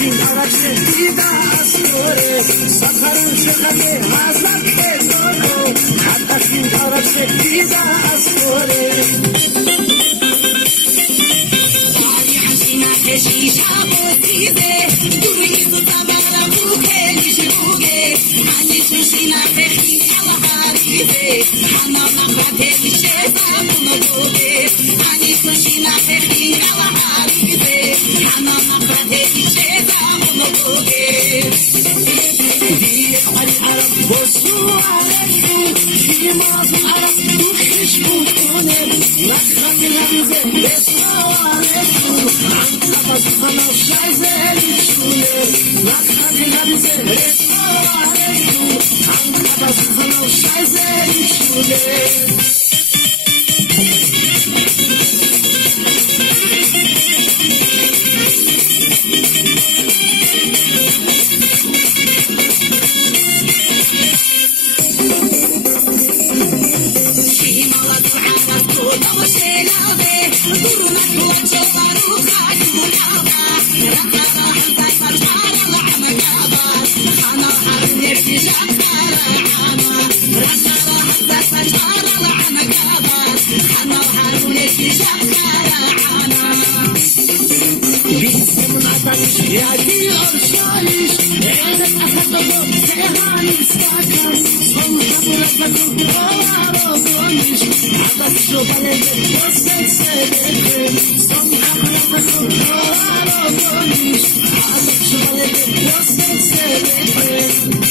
این عرق دیده از دوره سفر شده حضرت دارو حتی این عرق دیده از دوره باری حسینه شیشه بودیده دوی بطبارا بوکه نشروگه انی سوشینه بخی کلا حریده انا نخواته میشه زمونو دوگه انی سوشینه بخی کلا حریده انا نخواته میشه زمونو دوگه دیگه علی عرب بسو علیکم دیگه مازم عرب دوخش بودونه لخمی لحظه بسو علیکم انقبا سخنا شایزه لیشونه لخمی لحظه بسو علیکم انقبا سخنا شایزه لیشونه يعدي أرشايش عزت أخذ ضد سيهاني استعكم صنطة ولفة وعرض ومش عبد شو بلدك وصلت سيدك صنطة ولفة وعرض ومش عبد شو بلدك وصلت سيدك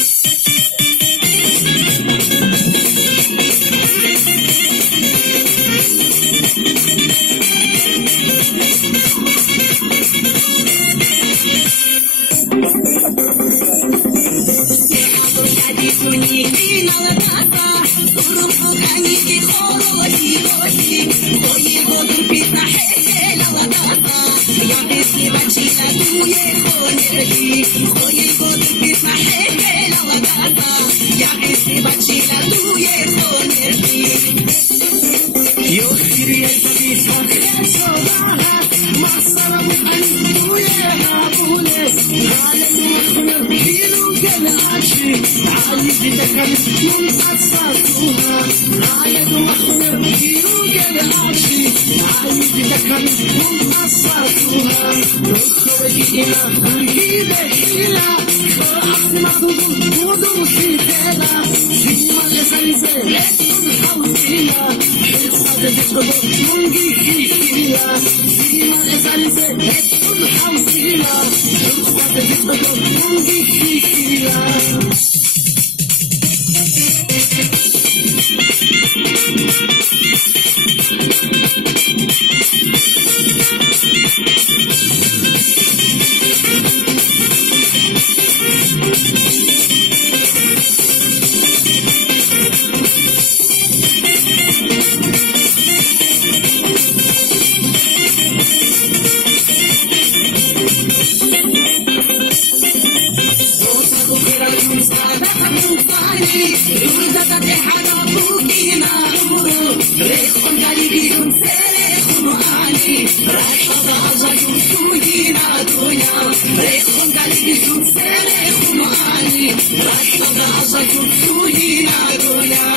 Rasta da asa tutulina doya